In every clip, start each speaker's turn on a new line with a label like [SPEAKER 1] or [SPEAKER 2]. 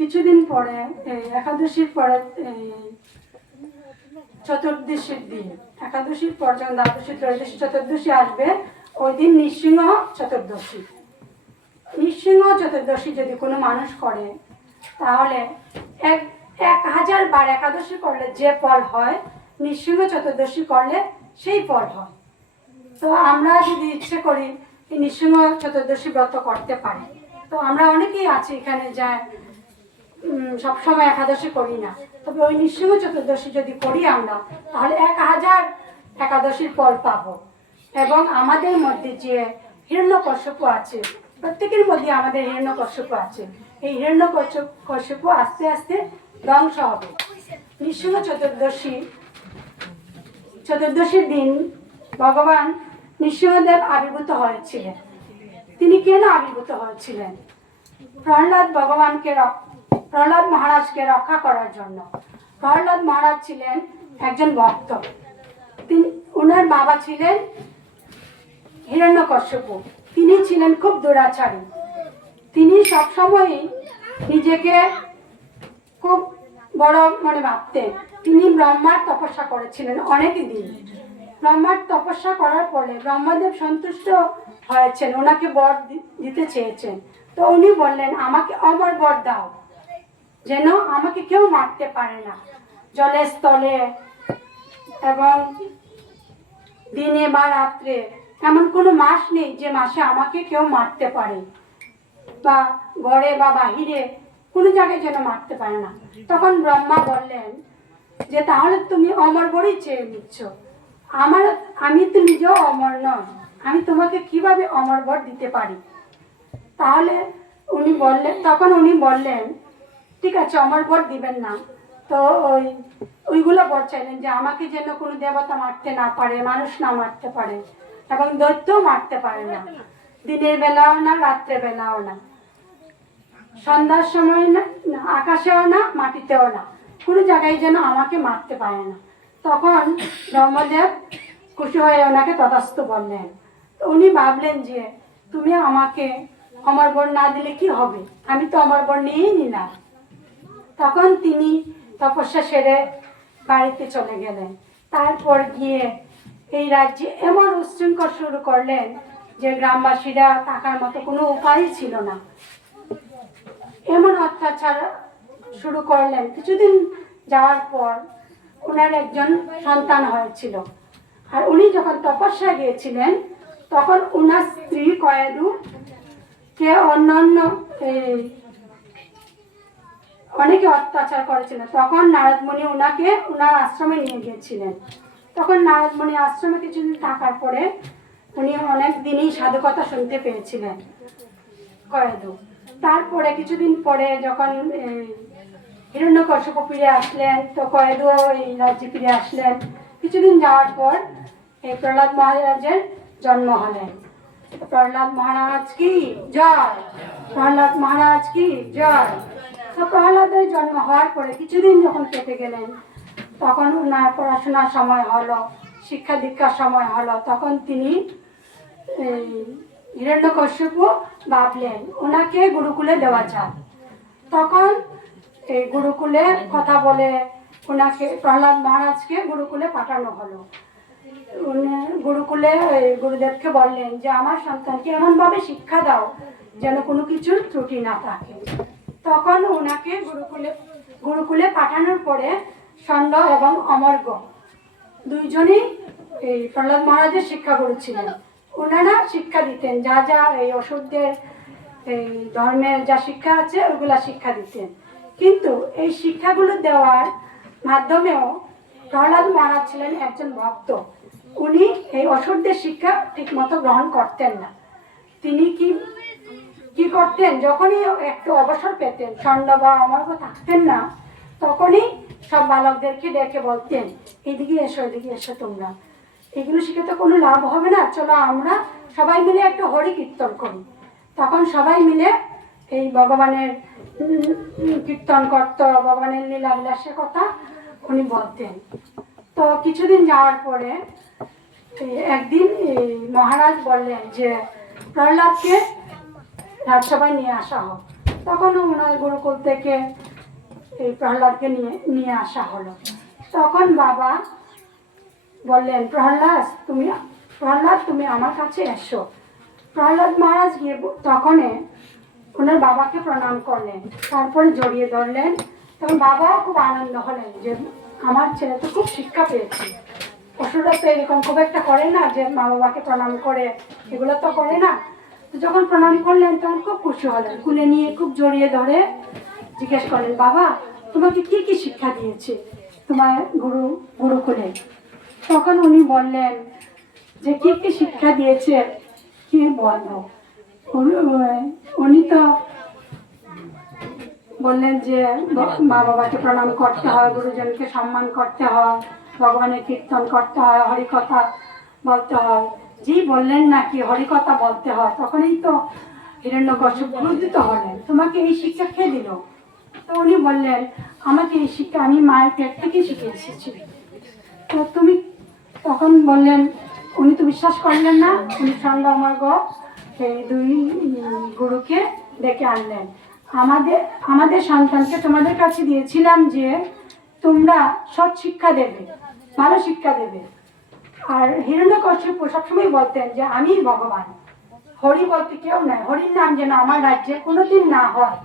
[SPEAKER 1] কিছুদিন পরে একাদশীর পরে চতুর্দশীর দিন একাদশীর পর যখন দ্বাদশী ত্রয়োদশী চতুর্দশী আসবে ওই দিন নৃসিংহ চতুর্দশী। নৃসিংহ চতুর্দশী যদি কোনো মানুষ করে তাহলে এক এক হাজার বার একাদশী করলে যে ফল হয় নৃসিংহ চতুর্দশী করলে সেই ফল হয়। তো আমরা যদি ইচ্ছে করি নৃসিংহ চতুর্দশী ব্রত করতে পারি। তো আমরা অনেকেই আছি এখানে যা উম, সবসময় একাদশী করি না। তবে ওই নিঃসিংহ চতুর্দশী যদি করি আমরা, তাহলে এক হাজার একাদশীর ফল পাবো। এবং আমাদের মধ্যে যে হিরণ্যকশ্যপ আছে, প্রত্যেকের মধ্যে আমাদের হিরণ্যকশ্যপ আছে। এই হিরণ্যকশ্যপ কশ্যপ আস্তে আস্তে ধ্বংস হবে। নিঃসিংহ চতুর্দশী, চতুর্দশীর দিন ভগবান নৃসিংহদেব আবির্ভূত হয়েছিলেন। তিনি কেন আবির্ভূত হয়েছিলেন? প্রহ্লাদ ভগবানকে রক- প্রহ্লাদ মহারাজকে রক্ষা করার জন্য। প্রহ্লাদ মহারাজ ছিলেন একজন ভক্ত। তিনি ওনার বাবা ছিলেন হিরণ্যকশ্যপু। তিনি ছিলেন খুব দুরাচারী। তিনি সবসময়ই নিজেকে খুব বড় মনে ভাবতেন। তিনি ব্রহ্মার তপস্যা করেছিলেন অনেক দিন ব্রহ্মার তপস্যা করার পরে ব্রহ্মদেব সন্তুষ্ট হয়েছেন ওনাকে বর দিতে চেয়েছেন। তো উনি বললেন, আমাকে অমর বর দাও। যেন আমাকে কেউ মারতে পারে না। জলে স্থলে এবং দিনে বা রাত্রে এমন কোনো মাস নেই যে মাসে আমাকে কেউ মারতে পারে বা ঘরে বা বাহিরে কোনো জায়গায় যেন মারতে পারে না। তখন ব্রহ্মা বললেন যে, তাহলে তুমি অমর বড়ই চেয়ে নিচ্ছ। আমার, আমি তো নিজেও অমর নয় আমি তোমাকে কীভাবে অমর বর দিতে পারি? তাহলে উনি বললেন, তখন উনি বললেন ঠিক আছে অমর বর দিবেন না। তো ওই, ওইগুলো বর চাইলেন যে আমাকে যেন কোনো দেবতা মারতে না পারে, মানুষ না মারতে পারে, এবং দৈত্যও মারতে পারে না। দিনের বেলাও না রাত্রে বেলাও না। সন্ধ্যার সময় না আকাশেও না, মাটিতেও না। কোনো জায়গায় যেন আমাকে মারতে পারে না। তখন ব্রহ্মদেব খুশি হয়ে ওনাকে তথাস্থ বললেন। উনি ভাবলেন যে, তুমি আমাকে আমার বর না দিলে কি হবে? আমি তো আমার বর নিয়েই নিলাম। তখন তিনি তপস্যা সেরে বাড়িতে চলে গেলেন। তারপর গিয়ে এই রাজ্যে এমন উচ্ছৃঙ্খল শুরু করলেন যে গ্রামবাসীরা থাকার মতো কোনো উপায়ই ছিল না। এমন অত্যাচার শুরু করলেন। কিছুদিন যাওয়ার পর ওনার একজন সন্তান হয়েছিল। আর উনি যখন তপস্যা গিয়েছিলেন, তখন ওনার স্ত্রী কয়েদু, কে অন্যান্য অনেকে অত্যাচার করেছিলেন। তখন নারদমণি ওনাকে ওনার আশ্রমে নিয়ে গিয়েছিলেন। তখন নারদমণি আশ্রমে কিছুদিন থাকার পরে উনি অনেক দিনই সাধুকথা শুনতে পেয়েছিলেন। কয়েদু। তারপরে কিছুদিন পরে যখন হিরণ্যকশ্যপ ফিরে আসলেন, তো কয়েদু এই রাজ্যে ফিরে আসলেন। কিছুদিন যাওয়ার পর এই প্রহ্লাদ মহারাজের জন্ম হলেন। প্রহ্লাদ মহারাজ কি? জয়! প্রহ্লাদ মহারাজ কি? জয়! তো প্রহ্লাদের জন্ম হওয়ার পরে কিছুদিন যখন কেটে গেলেন, তখন ওনার পড়াশোনার সময় হলো, শিক্ষা দীক্ষার সময় হলো, তখন তিনি এই হিরণ্যকশ্যপু ভাবলেন, ওনাকে গুরুকুলে দেওয়া যায় তখন এই গুরুকুলে কথা বলে ওনাকে, প্রহ্লাদ মহারাজকে গুরুকুলে পাঠানো হলো। গুরুকুলে গুরুদেবকে বললেন যে, আমার সন্তানকে এমনভাবে শিক্ষা দাও যেন কোনো কিছুর ত্রুটি না থাকে। তখন ওনাকে গুরুকুলে গুরুকুলে পাঠানোর পরে ষণ্ড এবং অমর্গ দুইজনেই এই প্রহ্লাদ মহারাজের শিক্ষাগুরু ছিলেন। ওনারা শিক্ষা দিতেন, যা যা এই ওষুধদের এই ধর্মের যা শিক্ষা আছে ওগুলা শিক্ষা দিতেন। কিন্তু এই শিক্ষাগুলো দেওয়ার মাধ্যমেও প্রহ্লাদ মহারাজ ছিলেন একজন ভক্ত। উনি এই অসুরদের শিক্ষা ঠিকমতো গ্রহণ করতেন না। তিনি কি কি করতেন? যখনই একটু অবসর পেতেন ষণ্ড বা অমর্গ থাকতেন না, তখনই সব বালকদেরকে ডেকে বলতেন, এদিকে এসো এদিকে এসো তোমরা। এগুলো শিখে তো কোনো লাভ হবে না। চলো আমরা সবাই মিলে একটা হরি কীর্তন করি। তখন সবাই মিলে এই ভগবানের কীর্তন করত, ভগবানের লীলা বিলাসের কথা উনি বলতেন। তো কিছুদিন যাওয়ার পরে একদিন মহারাজ বললেন যে, প্রহ্লাদকে রাজসভায় নিয়ে আসা হোক তখনও ওনার গুরুকুল থেকে এই প্রহ্লাদকে নিয়ে নিয়ে আসা হলো। তখন বাবা বললেন, প্রহ্লাদ, তুমি প্রহ্লাদ, তুমি আমার কাছে এসো। প্রহ্লাদ মহারাজ গিয়ে তখনই ওনার বাবাকে প্রণাম করলেন, তারপরে জড়িয়ে ধরলেন। তখন বাবাও খুব আনন্দ হলেন যে, আমার ছেলে তো খুব শিক্ষা পেয়েছে। পশুরা তো এরকম খুব একটা করে না যে মা বাবাকে প্রণাম করে। এগুলো তো করে না। যখন প্রণাম করলেন, তখন খুব খুশি হলেন। কুলে নিয়ে খুব জড়িয়ে ধরে জিজ্ঞেস করলেন, বাবা, তোমাকে কি কি শিক্ষা দিয়েছে তোমার গুরু, গুরুকুলে? তখন উনি বললেন, যে কি কি শিক্ষা দিয়েছে, কি বলব? উনি- তো বললেন যে, মা বাবাকে প্রণাম করতে হয়, গুরুজনকে সম্মান করতে হয়, ভগবানের কীর্তন করতে হয়, হরিকথা বলতে হয়। যেই বললেন নাকি, হরিকথা বলতে হয়। তখনই তো হিরণ্য কশ্যপ ক্রোধিত হলেন। তোমাকে এই শিক্ষা খেয়ে দিল? তো উনি বললেন, আমাকে এই শিক্ষা আমি মায়ের পেট থেকে শিখে এসেছি। তো তুমি তখন বললেন, উনি তো বিশ্বাস করলেন না। উনি সন্ধ্যা অমর্গ এই দুই গুরুকে ডেকে আনলেন। আমাদের আমাদের সন্তানকে তোমাদের কাছে দিয়েছিলাম যে তোমরা সৎ শিক্ষা দেবে, ভালো শিক্ষা দেবে। আর হিরণ্যকশ্যপ সবসময় বলতেন যে, আমি ভগবান। হরি বলতে কেউ নাই। হরির নাম যেন আমার রাজ্যে কোনোদিন না হয়।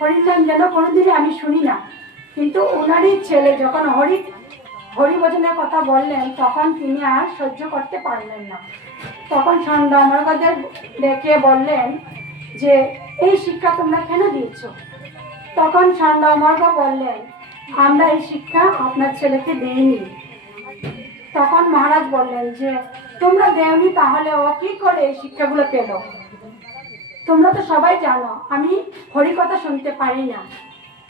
[SPEAKER 1] হরির নাম যেন কোনোদিনই আমি শুনি না। কিন্তু ওনারই ছেলে যখন হরি হরি ভজনের কথা বললেন, তখন তিনি আর সহ্য করতে পারলেন না। তখন সন্ধ্যা অমরকাদের ডেকে বললেন যে, এই শিক্ষা তোমরা কেন দিয়েছ? তখন সন্ধ্যা বললেন, আমরা এই শিক্ষা আপনার ছেলেকে দেইনি। তখন মহারাজ বললেন যে, তোমরা দেওনি তাহলে ও কি করে এই শিক্ষাগুলো পেল? তোমরা তো সবাই জানো, আমি হরি কথা শুনতে পারি না।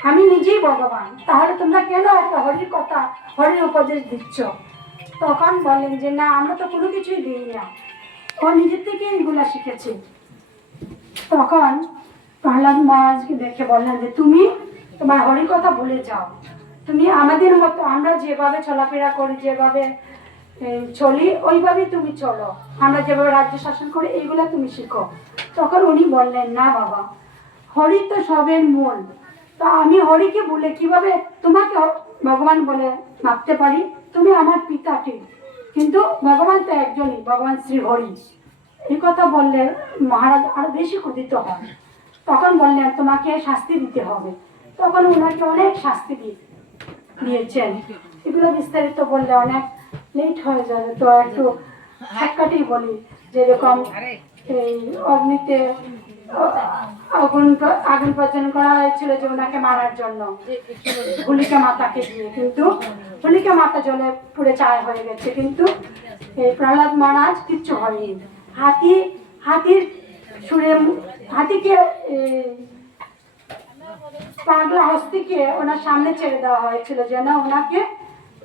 [SPEAKER 1] আমি নিজেই ভগবান, তাহলে তোমরা কেন একটা হরির কথা, হরির উপদেশ দিচ্ছ? তখন বলেন যে, না, আমরা তো কোনো কিছুই দিই না। ও নিজের থেকে এগুলা শিখেছে। তখন প্রহ্লাদ মহারাজকে দেখে বললেন যে, তুমি তোমার হরির কথা ভুলে যাও। তুমি আমাদের মতো, আমরা যেভাবে চলাফেরা করি, যেভাবে চলি ওইভাবেই তুমি চলো। আমরা যেভাবে রাজ্য শাসন করি, এইগুলো তুমি শিখো। তখন উনি বললেন, না বাবা, হরি তো সবের মূল। তো আমি হরিকে বলে কীভাবে তোমাকে ভগবান বলে ভাবতে পারি? তুমি আমার পিতা ঠিক। কিন্তু ভগবান তো একজনই, ভগবান শ্রী হরি। এই কথা বললে মহারাজ আরও বেশি ক্রোধিত হন। তখন বললেন, তোমাকে শাস্তি দিতে হবে। তখন ওনাকে অনেক শাস্তি দিয়ে দিয়েছেন। এগুলো বিস্তারিত বললে অনেক লেট হয়ে যাবে। তো একটু শর্টকাটেই বলি যেরকম এই অগ্নিতে আগুন আগুন প্রজ্বলন করা হয়েছিল যে ওনাকে মারার জন্য। হোলিকা মাতাকে দিয়ে। কিন্তু হোলিকা মাতা জলে পুড়ে চায় হয়ে গেছে। কিন্তু এই প্রহ্লাদ মহারাজ কিচ্ছু হয়নি। হাতি হাতির সুরে হাতিকে পাগলা হস্তিকে ওনার সামনে ছেড়ে দেওয়া হয়েছিল যেন ওনাকে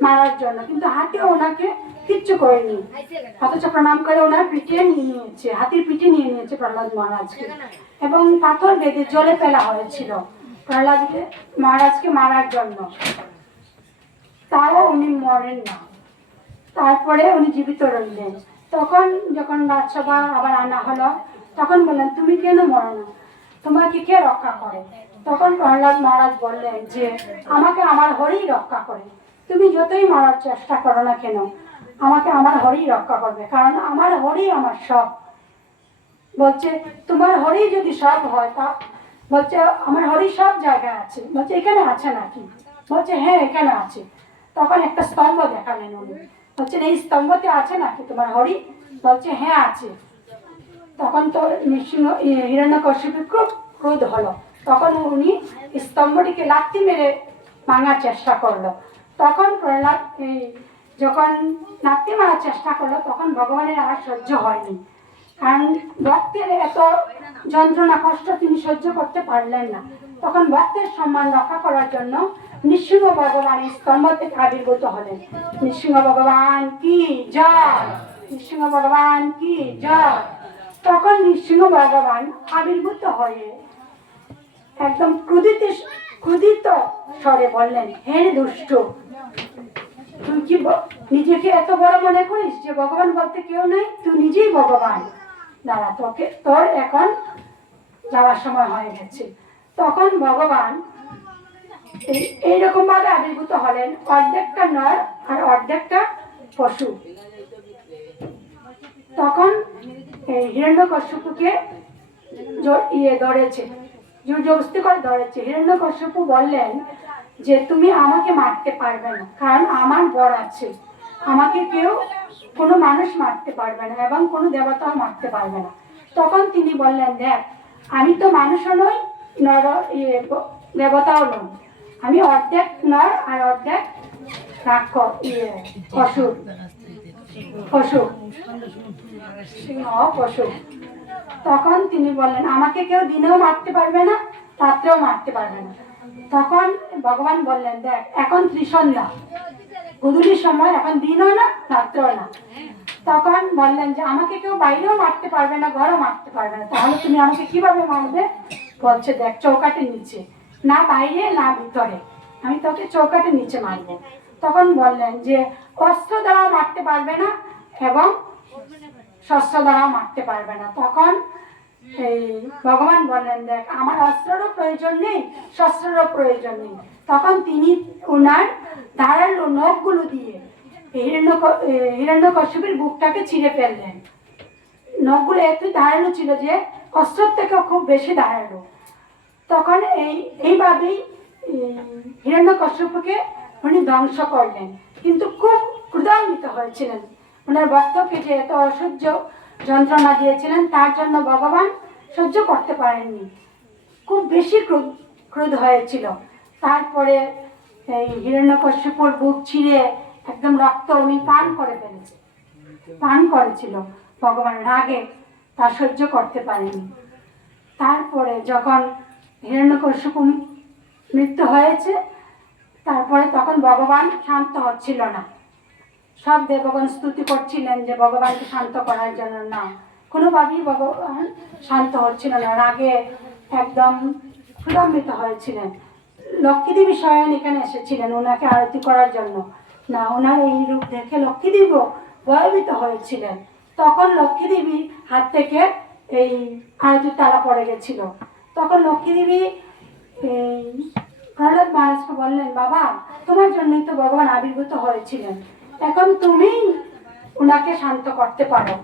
[SPEAKER 1] মারার জন্য। কিন্তু হাতিও ওনাকে কিচ্ছু করেনি। অথচ প্রণাম করে ওনার পিঠে নিয়ে নিয়েছে, হাতির পিঠে নিয়ে নিয়েছে প্রহ্লাদ মহারাজকে। এবং পাথর বেঁধে জলে ফেলা হয়েছিল প্রহ্লাদকে, মহারাজকে মারার জন্য। তাও উনি মরেন না। তারপরে উনি জীবিত রইলেন। তখন যখন রাজসভা আবার আনা হলো, তখন বললেন, তুমি কেন মরো না? তোমাকে কে রক্ষা করে? তখন প্রহ্লাদ মহারাজ বললেন যে, আমাকে আমার হরিই রক্ষা করে। তুমি যতই মারার চেষ্টা করো না কেন, আমাকে আমার হরিই রক্ষা করবে, কারণ আমার হরি আমার সব। বলছে, তোমার হরি যদি সব হয়, তা বলছে, আমার হরি সব জায়গায় আছে। বলছে, এখানে আছে নাকি? বলছে হ্যাঁ এখানে আছে। তখন একটা স্তম্ভ দেখালেন উনি। বলছেন, এই স্তম্ভতে আছে নাকি তোমার হরি? বলছে হ্যাঁ আছে। তখন তো নৃসিংহ খুব ক্রোধ হলো। তখন উনি স্তম্ভটিকে লাথি মেরে ভাঙার চেষ্টা করল। তখন প্রহ্লাদ এই যখন লাথি মারার চেষ্টা করল, তখন ভগবানের আর সহ্য হয়নি। কারণ ভক্তের এত যন্ত্রণা, কষ্ট তিনি সহ্য করতে পারলেন না। তখন ভক্তের সম্মান রক্ষা করার জন্য নৃসিংহ ভগবান এই স্তম্ভ থেকে আবির্ভূত হলেন। নৃসিংহ ভগবান কি জয়? নৃসিংহ ভগবান কি জয়? তখন নৃসিংহ ভগবান আবির্ভূত হয়ে একদম ক্রোধিত ক্রোধিত স্বরে বললেন, হে দুষ্ট তুই কি নিজেকে এত বড় মনে করিস যে ভগবান বলতে কেউ তুই নিজেই ভগবান। দাঁড়া, তোকে তোর এখন যাওয়ার সময় হয়ে গেছে। তখন ভগবান এইরকম ভাবে আবির্ভূত হলেন। অর্ধেকটা নর আর অর্ধেকটা পশু। তখন এই হিরণ্যকশ্যপুকে ইয়ে ধরেছে। জোর জবস্তি করে ধরেছে। হিরণ্যকশ্যপু বললেন যে তুমি আমাকে মারতে পারবে না, কারণ আমার বর আছে। আমাকে কেউ, কোনো মানুষ মারতে পারবে না এবং কোনো দেবতাও মারতে পারবে না। তখন তিনি বললেন, দেখ, আমি তো মানুষও নই, নর দেবতাও নই। আমি অর্ধেক নর আর অর্ধেক তখন তিনি বললেন, আমাকে কেউ দিনেও মারতে পারবে না, রাত্রেও মারতে পারবে না। তখন ভগবান বললেন, দেখ, এখন ত্রিসন্ধ্যা গধূলির সময় এখন দিনও না, রাত্রেও না। তখন বললেন যে, আমাকে কেউ বাইরেও মারতে পারবে না, ঘরেও মারতে পারবে না। তাহলে তুমি আমাকে কীভাবে মারবে? বলছে, দেখ, চৌকাটের নিচে। না বাইরে, না ভিতরে। আমি তোকে চৌকাটের নিচে মারবো। তখন বললেন যে, অস্ত্র দ্বারাও মারতে পারবে না এবং শস্ত্র দ্বারাও মারতে পারবে না। তখন এই ভগবান বললেন, দেখ, আমার অস্ত্রেরও প্রয়োজন নেই, শস্ত্রেরও প্রয়োজন নেই। তখন তিনি ওনার ধারালো নখগুলো দিয়ে হিরণ্য হিরণ্যকশ্যপের বুকটাকে ছিঁড়ে ফেললেন। নখগুলো এত ধারালো ছিল যে অস্ত্রের থেকেও খুব বেশি ধারালো। তখন এই, এইভাবেই হিরণ্য হিরণ্যকশ্যপকে উনি ধ্বংস করলেন। কিন্তু খুব ক্রুধান্বিত হয়েছিলেন। ওনার ভক্তকে যে এত অসহ্য যন্ত্রণা দিয়েছিলেন, তার জন্য ভগবান সহ্য করতে পারেননি। খুব বেশি ক্রোধ ক্রোধ হয়েছিল। তারপরে এই হিরণ্যকশ্যপুর বুক ছিঁড়ে একদম রক্ত উনি পান করে ফেলেছে। পান করেছিল। ভগবান রাগে তা সহ্য করতে পারেনি তারপরে যখন হিরণ্যকশ্যপু মৃত্যু হয়েছে, তারপরে তখন ভগবান শান্ত হচ্ছিল না। সব দেবগণ স্তুতি করছিলেন যে ভগবানকে শান্ত করার জন্য। না, কোনোভাবেই ভগবান শান্ত হচ্ছিল না, রাগে একদম ক্ষুধান্বিত হয়েছিলেন। লক্ষ্মীদেবী স্বয়ং এখানে এসেছিলেন ওনাকে আরতি করার জন্য। না, ওনার এই রূপ দেখে লক্ষ্মীদেবীও ভয়ভীত হয়েছিলেন। তখন লক্ষ্মীদেবী হাত থেকে এই আরতির তালা পড়ে গেছিল। তখন লক্ষ্মীদেবী প্রহ্লাদ মহারাজকে বললেন, বাবা, তোমার জন্যই তো ভগবান আবির্ভূত হয়েছিলেন। এখন তুমি ওনাকে শান্ত করতে পারো।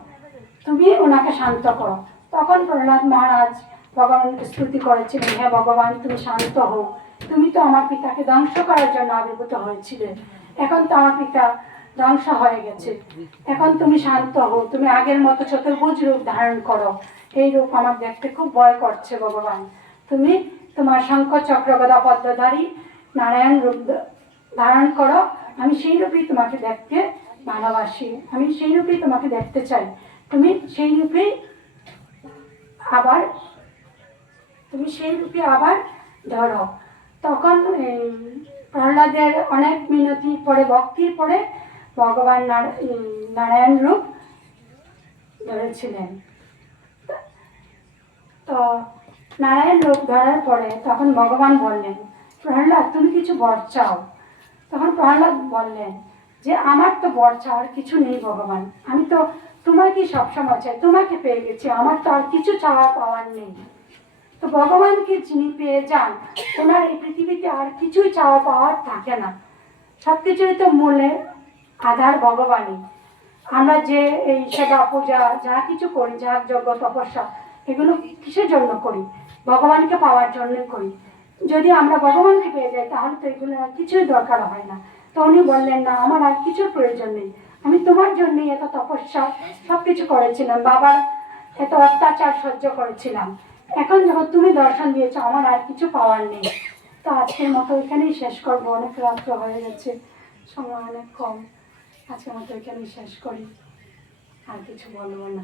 [SPEAKER 1] তুমি ওনাকে শান্ত করো। তখন প্রহ্লাদ মহারাজ ভগবানকে স্তুতি করেছিলেন হ্যাঁ ভগবান, তুমি শান্ত হও। তুমি তো আমার পিতাকে ধ্বংস করার জন্য আবির্ভূত হয়েছিলে। এখন তো আমার পিতা ধ্বংস হয়ে গেছে। এখন তুমি শান্ত হও। তুমি আগের মতো চতুর্ভুজ রূপ ধারণ করো। এই রূপ আমার দেখতে খুব ভয় করছে ভগবান। তুমি তোমার শঙ্খ চক্র গদা পদ্মধারী নারায়ণ রূপ ধারণ করো, আমি সেই রূপেই তোমাকে দেখতে ভালোবাসি। আমি সেই রূপেই তোমাকে দেখতে চাই। তুমি সেই রূপেই আবার, তুমি সেই রূপে আবার ধরো। তখন প্রহ্লাদের অনেক মিনতি পরে, ভক্তির পরে ভগবান নারা- নারায়ণ রূপ ধরেছিলেন। তো, নারায়ণ রূপ ধরার পরে তখন ভগবান বললেন, প্রহ্লাদ, তুমি কিছু বর চাও। তখন প্রহ্লাদ বললেন, যে আমার তো বর চাওয়ার কিছু নেই ভগবান। আমি তো তোমাকে সবসময় চাই, তোমাকে পেয়ে গেছি, আমার তো আর কিছু চাওয়া পাওয়ার নেই। তো ভগবানকে যিনি পেয়ে যান, ওনার এই পৃথিবীতে আর কিছুই চাওয়া পাওয়ার থাকে না। সব কিছুরই তো মূলে আধার ভগবানই। আমরা যে এই সেবা পূজা, যা কিছু করি যা যজ্ঞ, তপস্যা, এগুলো কিসের জন্য করি? ভগবানকে পাওয়ার জন্য করি। যদি আমরা ভগবানকে পেয়ে যাই, তাহলে তো এগুলো আর কিছুই দরকার হয় না। তো উনি বললেন, না, আমার আর কিছুর প্রয়োজন নেই। আমি তোমার জন্যই এত তপস্যা সব কিছু করেছিলাম। বাবার এত অত্যাচার সহ্য করেছিলাম। এখন যখন তুমি দর্শন দিয়েছ, আমার আর কিছু পাওয়ার নেই। তো আজকের মতো এখানেই শেষ করব। অনেক রাত্র হয়ে গেছে। সময় অনেক কম। আজকের মতো এখানেই শেষ করি। আর কিছু বলব না।